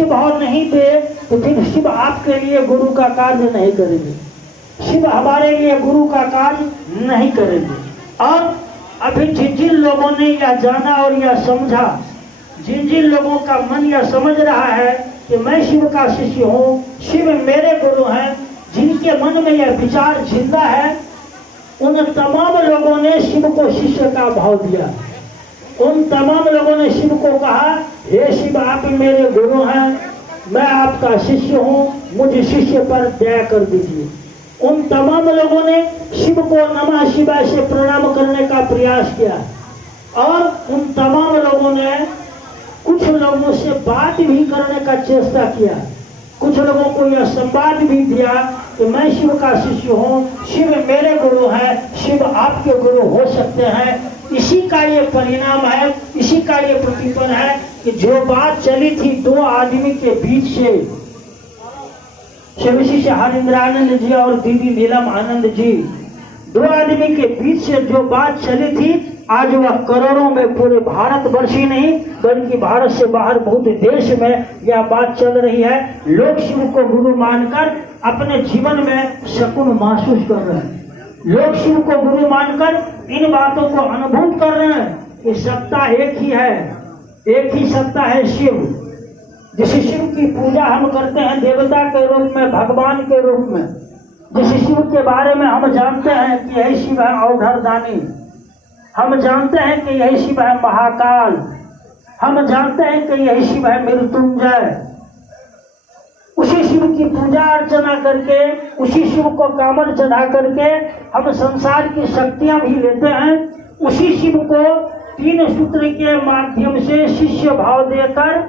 शिष्य भाव नहीं दे तो फिर शिव आपके लिए गुरु का कार्य नहीं करेंगे, शिव हमारे लिए गुरु का कार्य नहीं करेंगे। और अभी जिन जिन लोगों ने यह जाना और यह समझा, जिन जिन लोगों का मन यह समझ रहा है कि मैं शिव का शिष्य हूँ, शिव मेरे गुरु हैं, जिनके मन में यह विचार जिंदा है, उन तमाम लोगों ने शिव को शिष्य का भाव दिया। उन तमाम लोगों ने शिव को कहा, हे शिव आप मेरे गुरु हैं, मैं आपका शिष्य हूँ, मुझे शिष्य पर दया कर दीजिए। उन तमाम लोगों ने शिव को नमः शिवाय से प्रणाम करने का प्रयास किया और उन तमाम लोगों ने कुछ लोगों से बात भी करने का चेष्टा किया, कुछ लोगों को यह संवाद भी दिया कि मैं शिव का शिष्य हूँ, शिव मेरे गुरु हैं, शिव आपके गुरु हो सकते हैं। इसी का ये परिणाम है, इसी का ये प्रतिफल है कि जो बात चली थी दो आदमी के बीच से, शिव शिष्य हरिंद्रानंद जी और दीदी नीलम आनंद जी, दो आदमी के बीच से जो बात चली थी, आज वह करोड़ों में पूरे भारत वर्ष ही नहीं बल्कि भारत से बाहर बहुत देश में यह बात चल रही है। लोग शिव को गुरु मानकर अपने जीवन में सुकून महसूस कर रहे हैं, लोग शिव को गुरु मानकर इन बातों को अनुभव कर रहे हैं कि सत्ता एक ही है, एक ही सत्ता है शिव। जिस शिव की पूजा हम करते हैं देवता के रूप में, भगवान के रूप में, जिस शिव के बारे में हम जानते हैं कि यही शिव है औघड़दानी, हम जानते हैं कि यही शिव है महाकाल, हम जानते हैं कि यही शिव है मृत्युंजय, उसी शिव की पूजा अर्चना करके, उसी शिव को कामर चढ़ा करके हम संसार की शक्तियां भी लेते हैं, उसी शिव को तीन सूत्र के माध्यम से शिष्य भाव देकर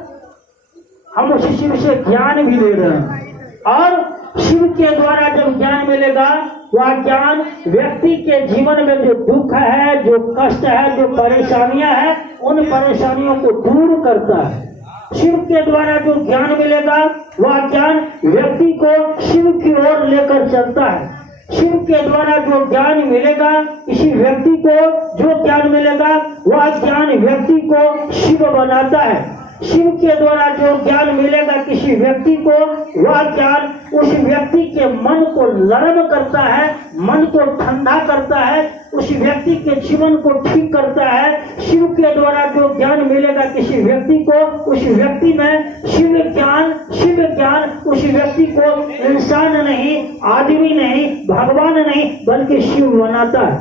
हम उसी शिव से ज्ञान भी ले रहे हैं। और शिव के द्वारा जब ज्ञान मिलेगा, वह ज्ञान व्यक्ति के जीवन में जो दुख है, जो कष्ट है, जो परेशानियां हैं, उन परेशानियों को दूर करता है। शिव के द्वारा जो ज्ञान मिलेगा, वह ज्ञान व्यक्ति को शिव की ओर लेकर चलता है। शिव के द्वारा जो ज्ञान मिलेगा, इसी व्यक्ति को जो ज्ञान मिलेगा, वह ज्ञान व्यक्ति को शिव बनाता है। शिव के द्वारा जो ज्ञान मिलेगा किसी व्यक्ति को, वह ज्ञान उस व्यक्ति के मन को नरम करता है, मन को ठंडा करता है, उस व्यक्ति के जीवन को ठीक करता है। शिव के द्वारा जो ज्ञान मिलेगा किसी व्यक्ति को, उस व्यक्ति में शिव ज्ञान उस व्यक्ति को इंसान नहीं, आदमी नहीं, भगवान नहीं बल्कि शिव बनाता है।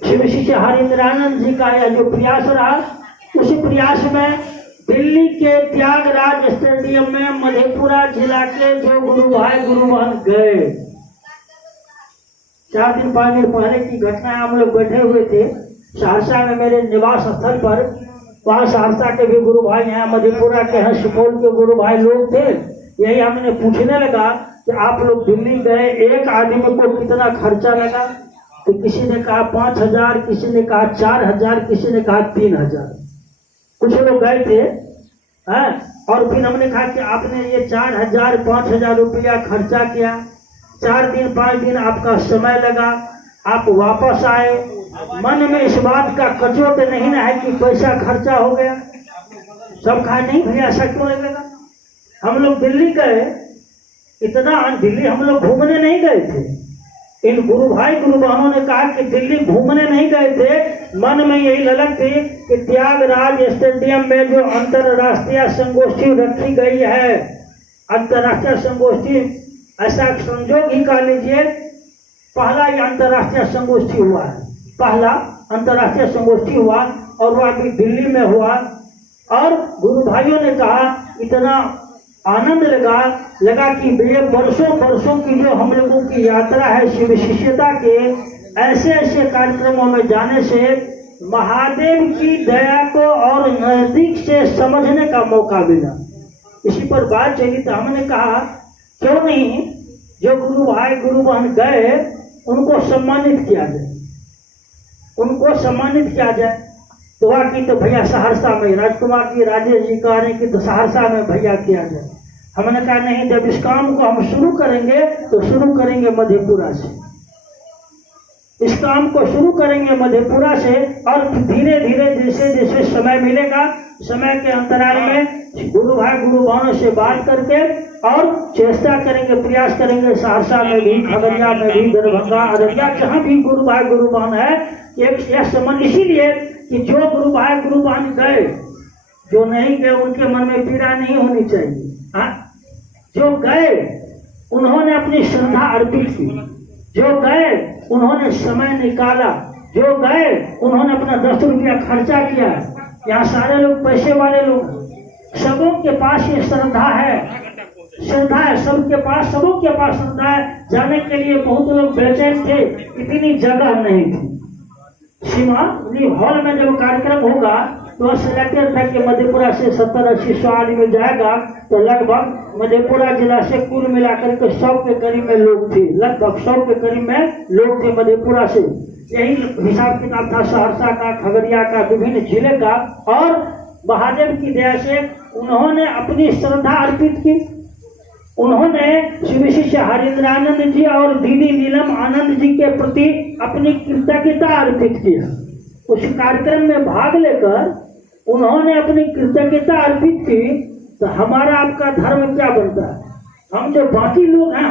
शिव शिष्य हरिंद्रानंद जी का यह जो प्रयास रहा, उस प्रयास में दिल्ली के त्यागराज स्टेडियम में मधेपुरा जिला के जो गुरु भाई गुरु बहन गए, 4 दिन 5 दिन पहले की घटना है। हम लोग बैठे हुए थे सहरसा में मेरे निवास स्थल पर, वहाँ सहरसा के भी गुरु भाई हैं, मधेपुरा के हैं, सुपौल के गुरु भाई लोग थे। यही हमने पूछने लगा कि आप लोग दिल्ली गए, एक आदमी को कितना खर्चा लगा? तो किसी ने कहा 5,000, किसी ने कहा 4,000, किसी ने कहा 3,000। कुछ लोग गए थे और फिर हमने कहा कि आपने ये 4,000 5,000 रुपया खर्चा किया, 4 दिन 5 दिन आपका समय लगा, आप वापस आए, मन में इस बात का कचोट नहीं ना है कि पैसा खर्चा हो गया? सब कहा नहीं भैया ऐसा क्यों लगेगा, हम लोग दिल्ली गए, इतना दिल्ली हम लोग घूमने नहीं गए थे। इन गुरु भाई गुरु बहनों ने कहा कि दिल्ली घूमने नहीं गए थे, मन में यही ललक थी कि त्यागराज स्टेडियम में जो अंतरराष्ट्रीय संगोष्ठी रखी गई है, अंतरराष्ट्रीय संगोष्ठी, ऐसा संजोग ही कह लीजिए, पहला ये अंतरराष्ट्रीय संगोष्ठी हुआ है, पहला अंतरराष्ट्रीय संगोष्ठी हुआ और वह अभी दिल्ली में हुआ। और गुरु भाइयों ने कहा इतना आनंद लगा कि ये वर्षों की जो हम लोगों की यात्रा है शिव शिष्यता के, ऐसे ऐसे कार्यक्रमों में जाने से महादेव की दया को और नजदीक से समझने का मौका मिला। इसी पर बात चली तो हमने कहा क्यों नहीं जो गुरु भाई गुरु बहन गए उनको सम्मानित किया जाए, उनको सम्मानित किया जाए। तो वह की तो भैया सहरसा में, राजकुमार जी राजेश जी कह रहे हैं कि तो सहरसा में भैया किया जाए। हमने कहा नहीं, जब इस काम को हम शुरू करेंगे तो शुरू करेंगे मधेपुरा से, इस काम को शुरू करेंगे मधेपुरा से, और धीरे धीरे जैसे जैसे समय मिलेगा समय के अंतराल में गुरु भाई गुरु बहनों से बात करके और चेष्टा करेंगे, प्रयास करेंगे, सहरसा में भी, खगड़िया में भी, दरभंगा, अररिया, जहाँ भी गुरु भाई गुरु बहन है, यह संबंध इसीलिए कि जो गुरु भाई गुरु बहन गए, जो नहीं गए उनके मन में पीड़ा नहीं होनी चाहिए। जो गए उन्होंने अपनी श्रद्धा अर्पित की, जो गए उन्होंने समय निकाला, जो गए उन्होंने अपना 10 रुपया खर्चा किया। यहाँ सारे लोग पैसे वाले लोग, सबों के पास ये श्रद्धा है, श्रद्धा है सबके पास, सबों के पास श्रद्धा है। जाने के लिए बहुत लोग बेचैन थे, इतनी जगह नहीं थी। सीमा हॉल में जब कार्यक्रम होगा तो सिलेक्टेड था कि मधेपुरा से 70-80 100 आदमी जाएगा, तो लगभग मधेपुरा जिला से कुल मिलाकर के 100 के करीब में लोग थे, लगभग 100 के करीब में लोग थे मधेपुरा से। यही हिसाब किताब था सहरसा का, खगड़िया का, विभिन्न जिले का। और महादेव की दया से उन्होंने अपनी श्रद्धा अर्पित की। उन्होंने श्री शिष्य हरिंद्रानंद जी और दीदी नीलम आनंद जी के प्रति अपनी कृतज्ञता अर्पित की। उस कार्यक्रम में भाग लेकर उन्होंने अपनी कृतज्ञता अर्पित की। तो हमारा आपका धर्म क्या बनता है? हम जो बाकी लोग हैं,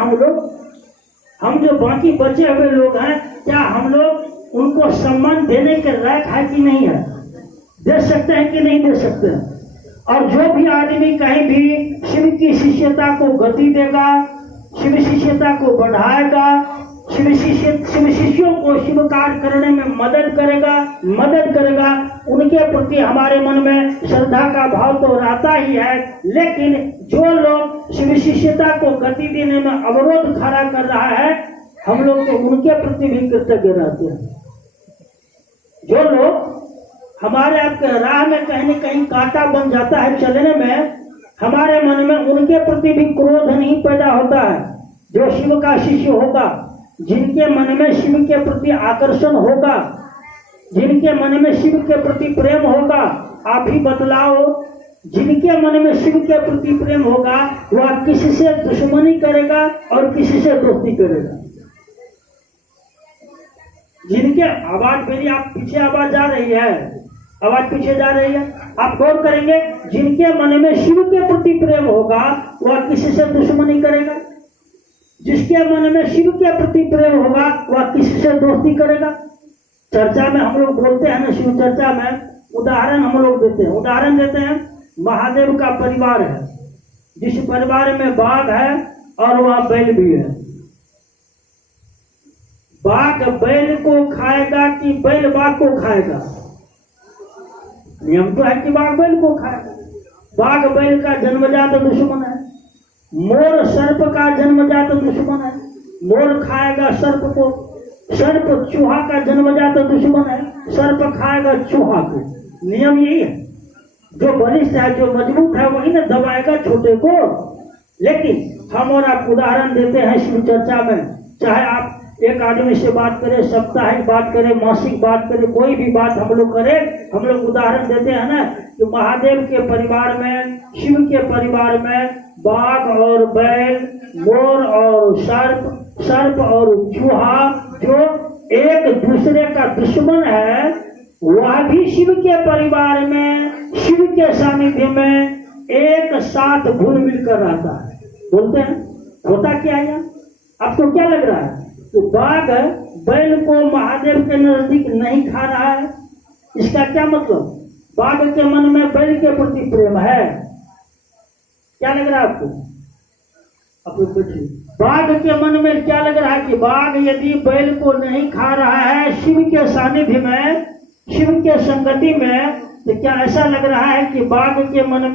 हम जो बाकी बचे हुए लोग हैं, क्या हम लोग उनको सम्मान देने के लायक है कि नहीं है? दे सकते हैं कि नहीं दे सकते हैं? और जो भी आदमी कहीं भी शिव की शिष्यता को गति देगा, शिव शिष्यता को बढ़ाएगा, शिव शिष्यों को शिव कार्य करने में मदद करेगा, उनके प्रति हमारे मन में श्रद्धा का भाव तो रहता ही है। लेकिन जो लोग शिव शिष्यता को गति देने में अवरोध खड़ा कर रहा है, हम लोग तो उनके प्रति भी कृतज्ञ रहते हैं। जो लोग हमारे आपके राह में कहीं न कहीं कांटा बन जाता है चलने में, हमारे मन में उनके प्रति भी क्रोध नहीं पैदा होता है। जो शिव का शिष्य होगा, जिनके मन में शिव के प्रति आकर्षण होगा, जिनके मन में शिव के प्रति प्रेम होगा, आप ही बतलाओ, जिनके मन में शिव के प्रति प्रेम होगा वह किसी से दुश्मनी करेगा और किसी से दोस्ती करेगा। जिनके आवाज मेरी आप पीछे आवाज आ रही है, आवाज पीछे जा रही है, आप गौर करेंगे, जिनके मन में शिव के प्रति प्रेम होगा वह किसी से दुश्मनी करेगा, जिसके मन में शिव के प्रति प्रेम होगा वह किसी से दोस्ती करेगा। चर्चा में हम लोग बोलते हैं ना, शिव चर्चा में उदाहरण हम लोग देते हैं। महादेव का परिवार है, जिस परिवार में बाघ है और वह बैल भी है। बाघ बैल को खाएगा कि बैल बाघ को खाएगा? नियम तो है कि बाघ बैल को खाएगा। बाघ बैल का जन्मजात दुश्मन है। मोर सर्प का जन्मजात दुश्मन है, मोर खाएगा सर्प को। सर्प चूहा का जन्मजात दुश्मन है, सर्प खाएगा चूहा को। नियम यही है, जो बलिष्ठ है, जो मजबूत है, वही ना दबाएगा छोटे को। लेकिन हम और आप उदाहरण देते हैं शिव चर्चा में, चाहे आप एक आदमी से बात करें, साप्ताहिक बात करें, मासिक बात करें, कोई भी बात हम लोग करें, हम लोग उदाहरण देते हैं ना कि महादेव के परिवार में, शिव के परिवार में बाघ और बैल, मोर और सर्प और चूहा, जो एक दूसरे का दुश्मन है, वह भी शिव के परिवार में, शिव के सानिध्य में एक साथ घुल मिलकर रहता है। बोलते हैं होता क्या है? आपको क्या लग रहा है कि बाघ बैल को महादेव के नजदीक नहीं खा रहा है? इसका क्या मतलब? बाघ के मन में बैल के प्रति प्रेम है। क्या लग रहा है आपको? आप लोग पूछिए, बाघ के मन में क्या लग रहा है कि बाघ यदि बैल को नहीं खा रहा है शिव के सानिध्य में, शिव के संगति में, तो क्या ऐसा लग रहा है कि बाघ के मन में